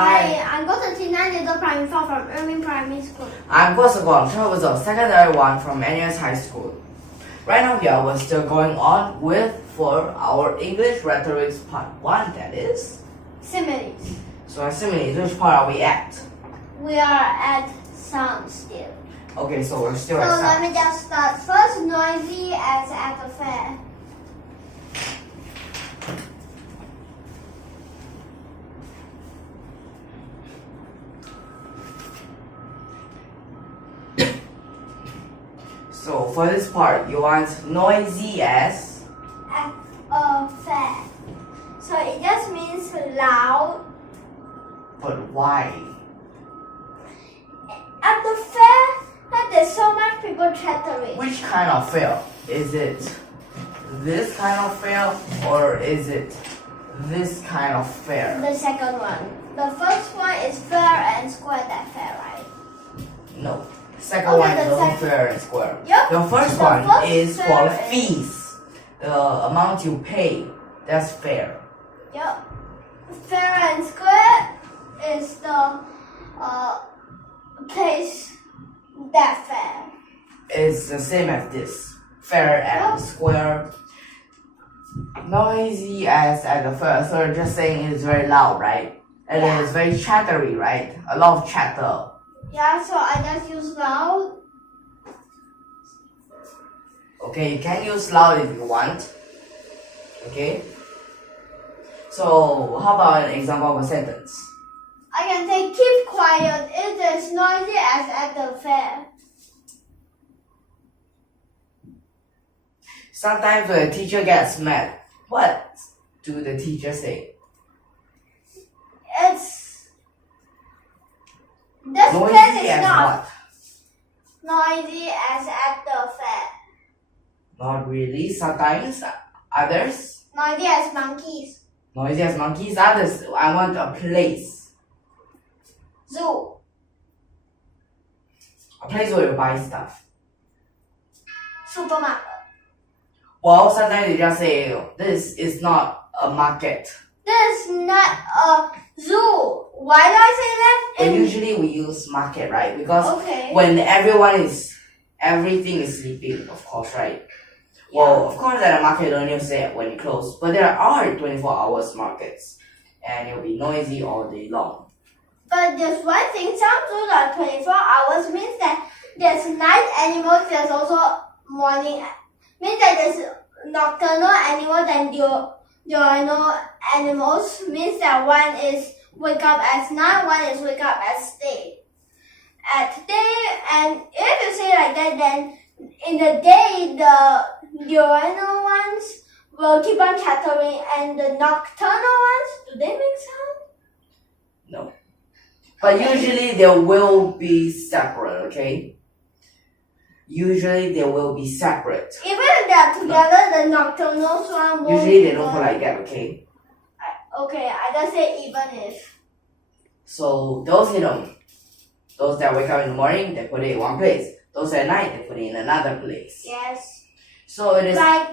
Hi, I'm GUO CHENGXI 9 years old, primary 4 from YUMIN Primary School. I'm GUO CHENG GUANG, secondary 1 from NUS High School. Right now here we're still going on with for our English Rhetorics part 1, that is Similes. So similes, which part are we at? We are at sound still. Okay, so we're still So at let sound. me just start. First, noisy as at the fair. So for this part, you want noisy as At a fair. So it just means loud. but why? At the fair, there's so much people chattering. Which kind of fair? Is it this kind of fair or is it this kind of fair? The second one. The first one is fair and square that fair, right? No. Second Okay, one the is also second- fair and square. Yep. The first The one first is fair called is- fees. The amount you pay, that's fair. Yep. Fair and square is the place that fair. It's the same as this. Fair and Yep. square. Noisy as at the fair. So you're just saying it's very loud, right? And Yeah. it's very chattery, right? A lot of chatter. Yeah, so I just use loud. Okay, you can use loud if you want. Okay? So, how about an example of a sentence? I can say keep quiet. It is noisy as at the fair. Sometimes when a teacher gets mad, what do the teacher say? It's this place Noisy is as not what? noisy as at the fair. Not really. Sometimes others. Noisy as monkeys. Noisy as monkeys. Others. I want a place. Zoo. A place where you buy stuff. Supermarket. Well, sometimes they just say, this is not a market. This is not a zoo. Why do I say that? But usually we use market, right? Because Okay. when everything is sleeping, of course, right? Well, of course, at a market, don't you say it when it close. But there are 24 hours markets. And it'll be noisy all day long. But there's one thing, some zoos are 24 hours, means that there's night animals, there's also morning, means that there's nocturnal animals and diurnal animals, means that one is wake up at night, one is wake up at day. And if you say like that, then in the day, the diurnal ones will keep on chattering, and the nocturnal ones, do they make sound? No. But usually they will be separate, okay? Usually they will be separate. Even if they are together, the nocturnal one won't. Usually they don't put like that, okay? Okay, I just say even if. So those hidden, those that wake up in the morning, they put it in one place. Those at night, they put it in another place. Yes. So it is. Like,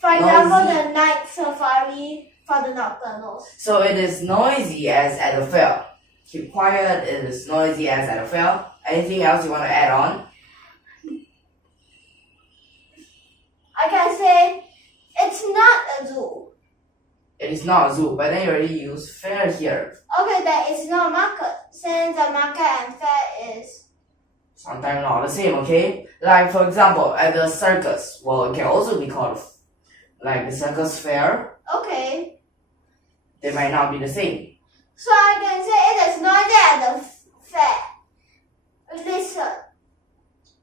for example, noisy. the night safari for the nocturnals. So it is noisy as at a fair. Keep quiet. It is noisy as at a fair. Anything else you want to add on? I can say it's not a zoo. It is not a zoo, but then you already use fair here. Okay, then it's not a market. Since the market and fair is. Sometimes not the same, okay? Like for example, at the circus, well, it can also be called like the circus fair. Okay. They might not be the same. So I can say it is noisy at the fair.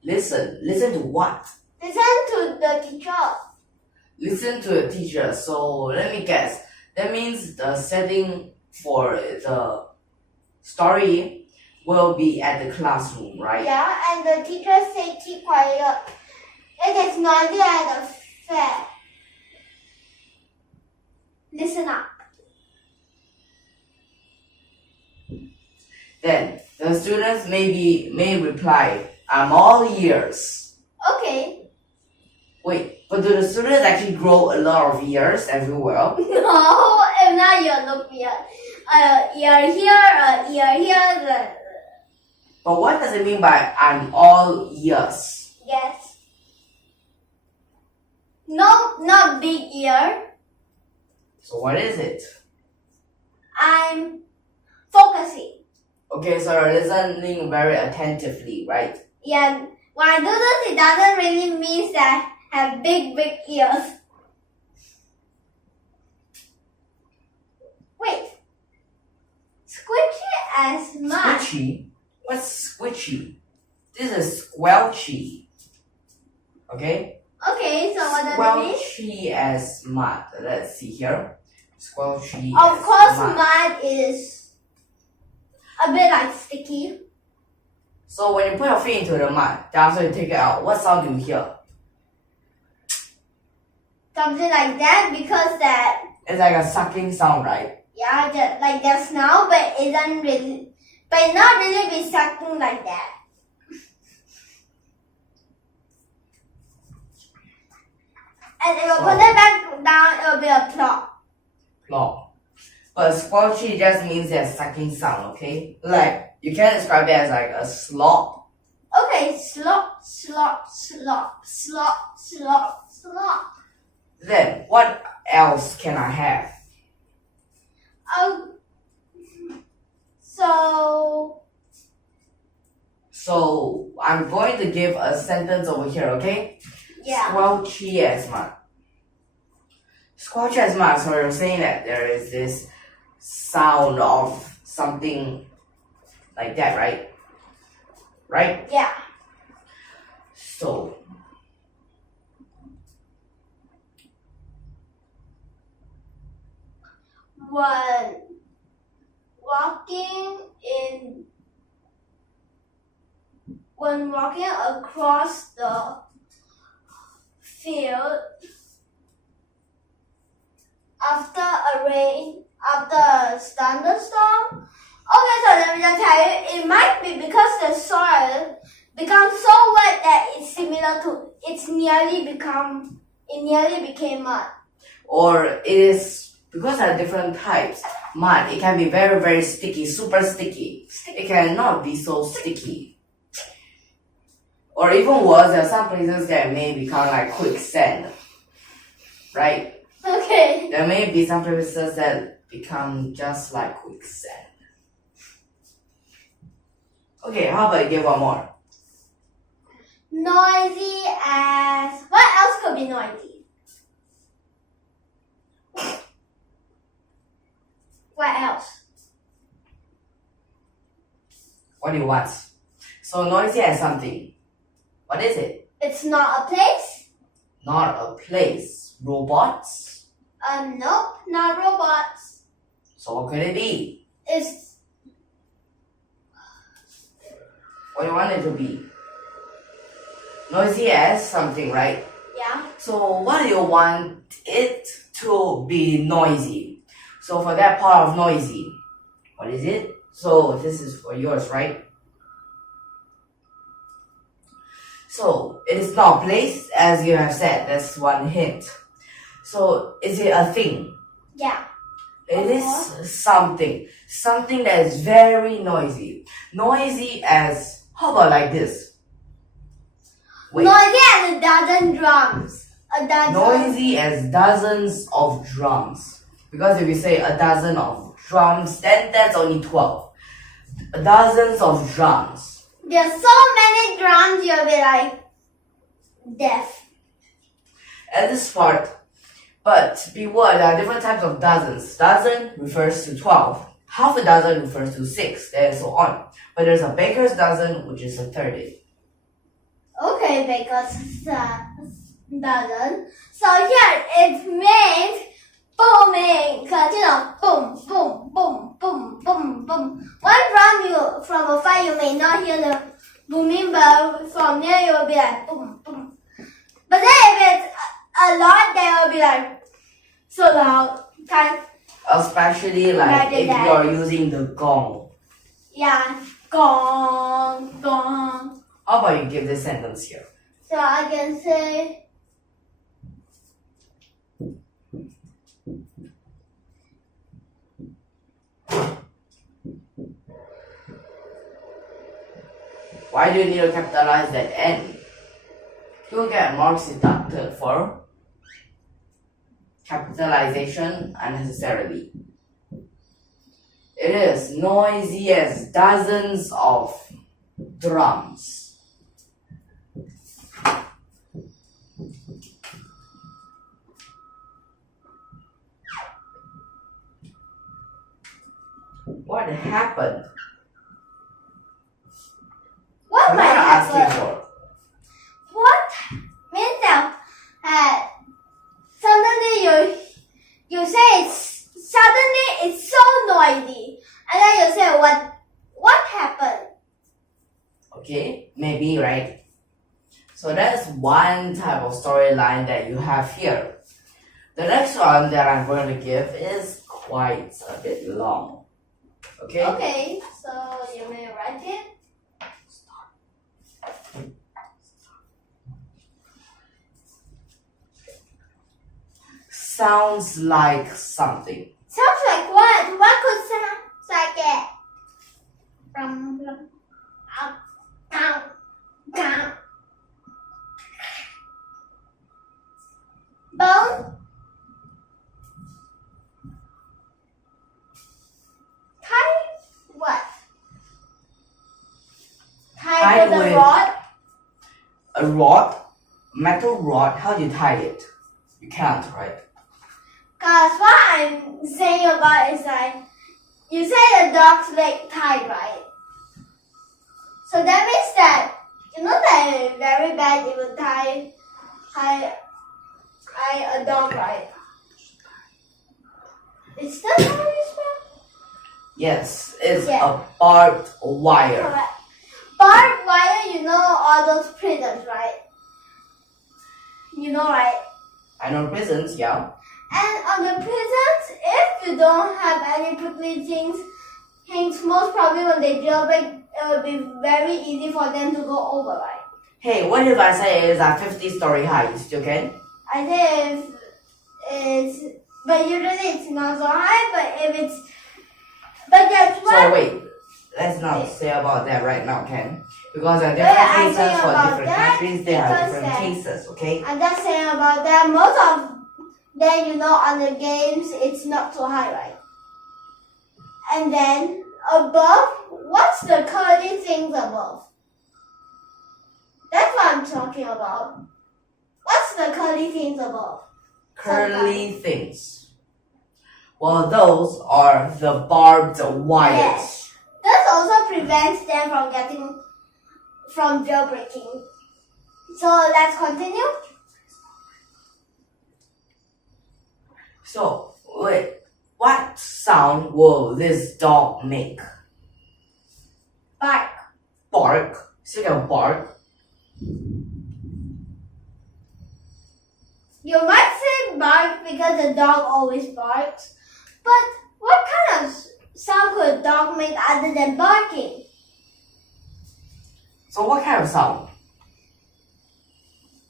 Listen to what? Listen to the teacher. Listen to the teacher. So let me guess. That means the setting for the story will be at the classroom, right? Yeah, and the teacher say keep quiet. It is noisy at the fair. Listen up. Then the students may reply, I'm all ears. Okay. Wait, but do the students actually grow a lot of ears as well? No, if not, you look weird. ear here. But what does it mean by I'm all ears? Yes. No, not big ear. So what is it? I'm focusing. Okay, so you're listening very attentively, right? Yeah. When I do this, it doesn't really mean that I have big ears. Wait. Squishy as mud. Squishy? What's squishy? This is squelchy. Okay? Okay, so what does it mean? Squelchy as mud. Let's see here. Squelchy Of as course, mud. mud is a bit like sticky. So when you put your feet into the mud, then after you take it out, what sound do you hear? Something like that because that, It's like a sucking sound, right? yeah, just like that now, but it doesn't really, but it not really be sucking like that. And if you put it back down, it will be a plop. Plop. But squelchy just means a sucking sound, okay? Like, you can describe it as like a slop. Okay, slop, slop, slop, slop, slop, slop. Then, what else can I have? So, I'm going to give a sentence over here, okay? Yeah. Squelchy as mud. Squelchy as mud, so you're saying that there is this sound of something like that, right? Right? Yeah. So, when walking across the field after a thunderstorm. Okay, so let me just tell you, it might be because the soil becomes so wet that it nearly became mud. or it is because there are different types. Mud, it can be very, very sticky, super sticky. It cannot be so sticky. Or even worse, there are some places that may become like quicksand. Right? Okay. There may be some places that become just like quicksand. Okay, how about you give one more? Noisy as... What else could be noisy? What else? What do you want? So noisy as something. What is it? It's not a place? Not a place. Robots? Nope, not robots. So what could it be? It's... What do you want it to be? Noisy as something, right? Yeah. So what do you want it to be noisy? So for that part of noisy, what is it? So this is for yours, right? So it is not a place, as you have said. That's one hint. So is it a thing? Yeah. It is something. Something that is very noisy. Noisy as, how about like this? Wait. Noisy as a dozen drums. A dozen. Noisy as dozens of drums. Because if you say a dozen of drums, then that's only 12. Dozens of drums. There's so many drums, you'll be like deaf. At this part, but beware, there are different types of dozens. Dozen refers to 12. Half a dozen refers to 6, and so on. But there's a baker's dozen, which is a 30. Okay, baker's dozen. So here it means booming. Because you know, boom, boom, boom, boom, boom, boom. One drum from afar you may not hear the booming, but from near you will be like boom, boom. But then if it's a lot, then it will be like so loud. Especially like if you're using the gong. Yeah, gong, gong. How about you give this sentence here? So I can say, Why do you need to capitalize that N? You get marks deducted for capitalization unnecessarily. It is noisy as dozens of drums. What happened? What I'm might gonna ask you happen? for. What means that suddenly you say suddenly it's so noisy, and then you say what happened? Okay, maybe, right? So that's one type of storyline that you have here. The next one that I'm going to give is quite a bit long. Okay? Okay, so you may write it. Sounds like something. Sounds like what? What could sound like it? Up, down, down. Bone. Tie what? Tie with a rod. A rod? Metal rod? How do you tie it? You can't, right? Cause what I'm saying about is like, you say the dog's leg tied, right? So that means that, you know that very bad it would tie a dog, right? Is that how you spell? Yes, it's Yeah. a barbed wire. Correct. Barbed wire, you know all those prisons, right? You know, right? I know prisons, yeah. And on the prisons, if you don't have any prickly things, most probably when they jailbreak, it will be very easy for them to go over, right? Hey, what if I say it's a 50-story high? You still can? I think if it's, but usually it's not so high, but that's why. So wait, let's not say about that right now, Ken. Because there are Wait, different I'm cases saying for about different that countries, there are because different cases, okay? I'm just saying about that. Most of them, you know, on the games, it's not so high, right? And then above, what's the curly things above? That's what I'm talking about. What's the curly things above? Curly things. Well, those are the barbed wires. Yes. This also prevents them from jailbreaking. So let's continue. So, wait, what sound will this dog make? Bark. Bark? Still bark? You might say bark because the dog always barks. But what kind of sound could a dog make other than barking? So what kind of sound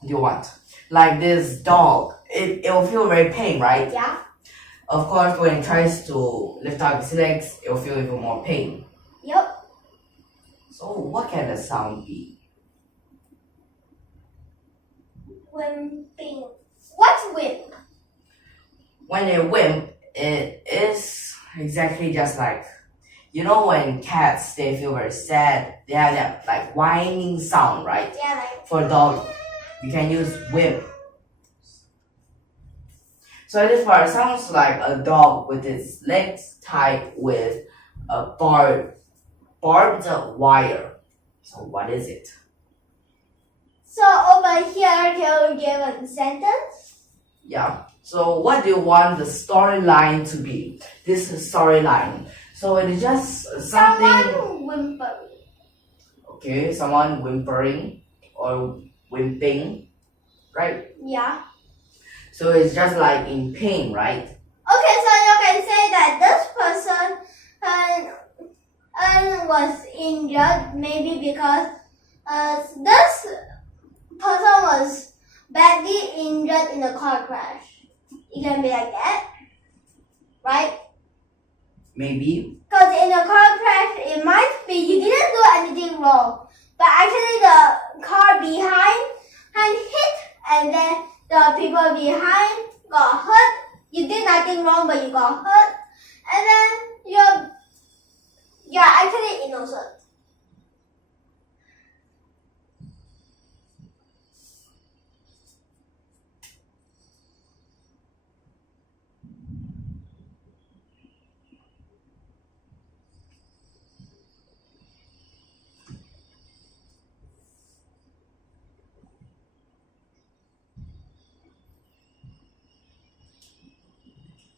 do you want? Like this dog, it will feel very pain, right? Yeah. Of course, when it tries to lift up its legs, it will feel even more pain. Yep. So what can the sound be? Whimping. What's whimp? When they whimp, it is exactly just like, you know when cats, they feel very sad, they have that like whining sound, right? Yeah, like. For dog, you can use whimp. So this part sounds like a dog with its legs tied with a barbed wire. So what is it? So over here, can we give a sentence? Yeah. So what do you want the storyline to be? This is storyline. So it is just something. Someone whimpering. Okay, someone whimpering or whimping, right? Yeah. So it's just like in pain, right? Okay, so you can say that this person was injured maybe because this person was badly injured in a car crash. It can be like that, right? Maybe. Because in a car crash, it might be you didn't do anything wrong. but actually the car behind and hit, and then the people behind got hurt. You did nothing wrong, but you got hurt, and then you're actually innocent.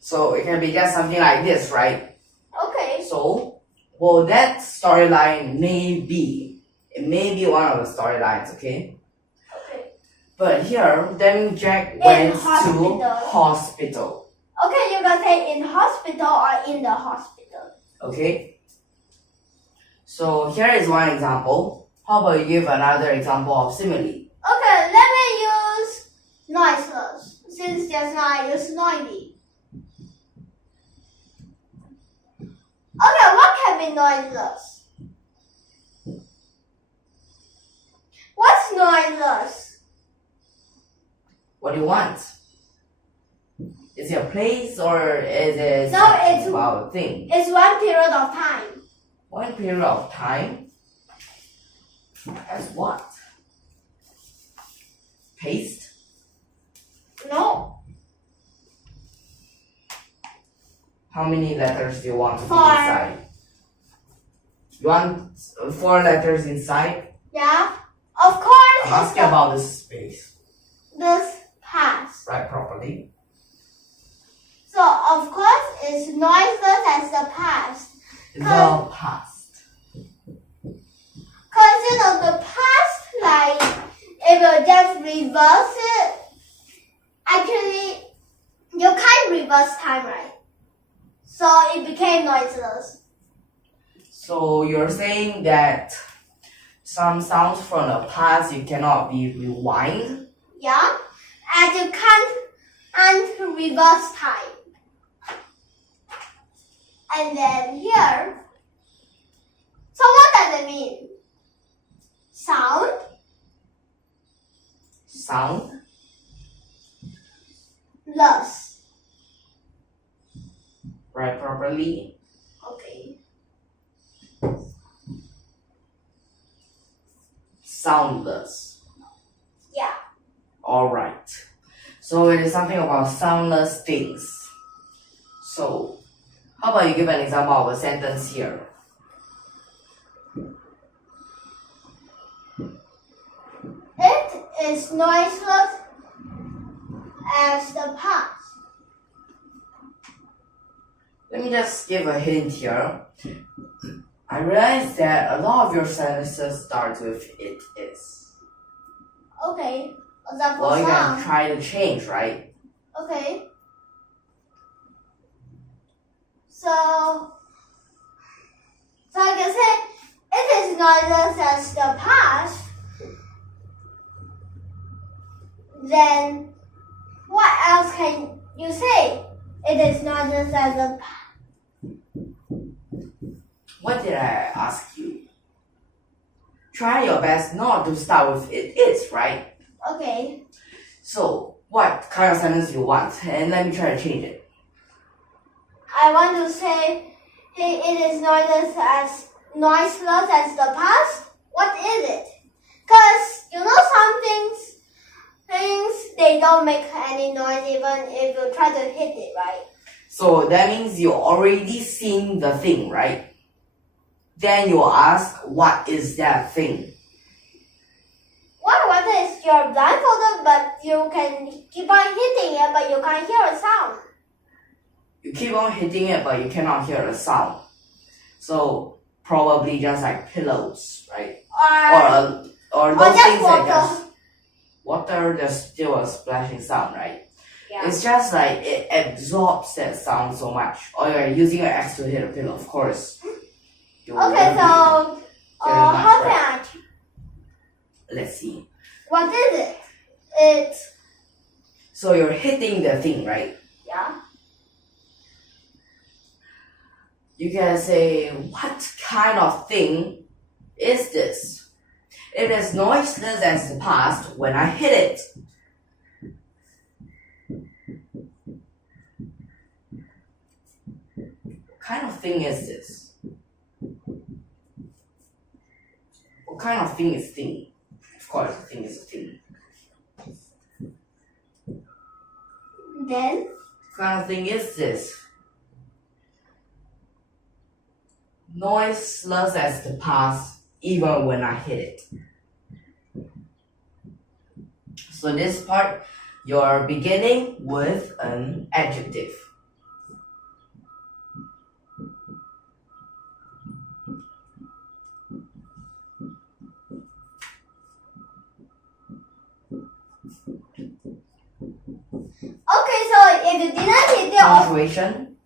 So it can be just something like this, right? Okay. So, well, that storyline may be one of the storylines, okay? Okay. But here, then Jack went to hospital. hospital. Okay, you can say in hospital or in the hospital. Okay? So here is one example. How about you give another example of simile? Okay, let me use noiseless, since just now I used noisy. Okay, what can be noiseless? What's noiseless? What do you want? Is it a place or is it No, it's about a thing? It's one period of time. One period of time? As what? Paste? No. How many letters do you want to be 4. inside? You want 4 letters inside? Yeah. Of course. I'm asking about this space. This past. Write properly. So of course it's noiseless as the past. The past. Cause you know the past, like it will just reverse it. Actually, you can't reverse time, right? So it became noiseless. So you're saying that some sounds from the past you cannot be rewind? Yeah, and you can't reverse time. And then here, so what does it mean? Sound, Sound? less. Write properly. Okay. Soundless. Yeah. Alright. So it is something about soundless things. So, how about you give an example of a sentence here? It is noiseless as the past. Let me just give a hint here. I realize that a lot of your sentences start with it is. Okay. Example Well, you can sound. try to change, right? Okay. So I can say it is noiseless as the past. Then what else can you say? It is noiseless as the past. What did I ask you? Try your best not to start with it is, right? Okay. So, what kind of sentence you want? And let me try to change it. I want to say it is noiseless as the past. What is it? Because you know some things they don't make any noise even if you try to hit it, right? So that means you already seen the thing, right? Then you ask, what is that thing? What is you're blindfolded, but you can keep on hitting it, but you can't hear a sound. You keep on hitting it, but you cannot hear a sound. So probably just like pillows, right? Or those just things that water. just water, there's still a splashing sound, right? Yeah. It's just like it absorbs that sound so much. Or you're using your axe to hit a pillow, of course. You will Okay, never so be getting much, how right? can I? Let's see. What is it? It's So you're hitting the thing, right? yeah. You can say, what kind of thing is this? It is noiseless as the past when I hit it. What kind of thing is this? What kind of thing is thing? Of course, a thing is a thing. Then, What kind of thing is this? Noiseless as the past, even when I hit it. So this part, you're beginning with an adjective. okay, so if you didn't hit it, Punctuation.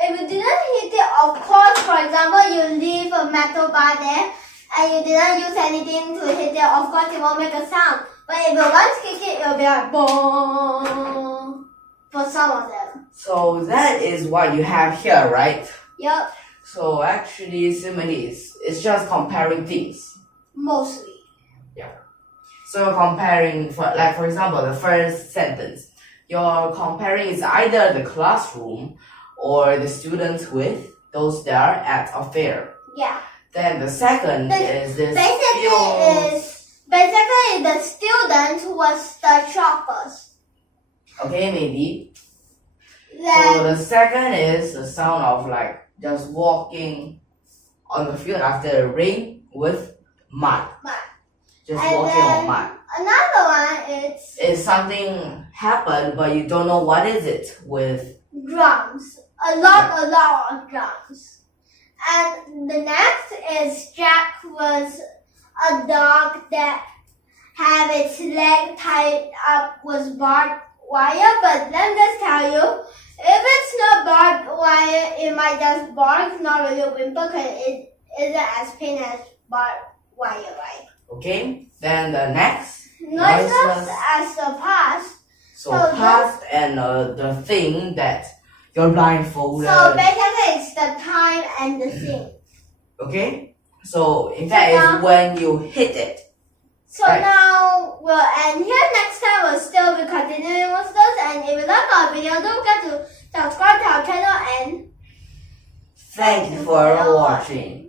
if you didn't hit it, of course, for example, you leave a metal bar there and you didn't use anything to hit it, of course, it won't make a sound. But if you once kick it, it will be like boom for some of them. So that is what you have here, right? Yep, So actually, similes is just comparing things. mostly. So comparing, for example, the first sentence, you're comparing is either the classroom or the students with those that are at a fair. Yeah. Then the second is this Basically, the student was the shoppers. Okay, maybe. So Then, the second is the sound of like just walking on the field after the rain with mud. Mud. Just And walking then- on mud. another one is It's something happened, but you don't know what is it with. drums. A lot of drums. And the next is Jack was a dog that had its leg tied up with barbed wire. But let me just tell you, if it's not barbed wire, it might just bark, not really whimper, because it isn't as pain as barbed wire, right? Okay, then the next. Noiseless as the past. So So past and the thing that you're blindfolded. So basically, it's the time and the thing. Okay, so in fact, now- it's when you hit it. So Right. now we'll end here. Next time we'll still be continuing with those. And if you like our video, don't forget to subscribe to our channel and Thank you for watching.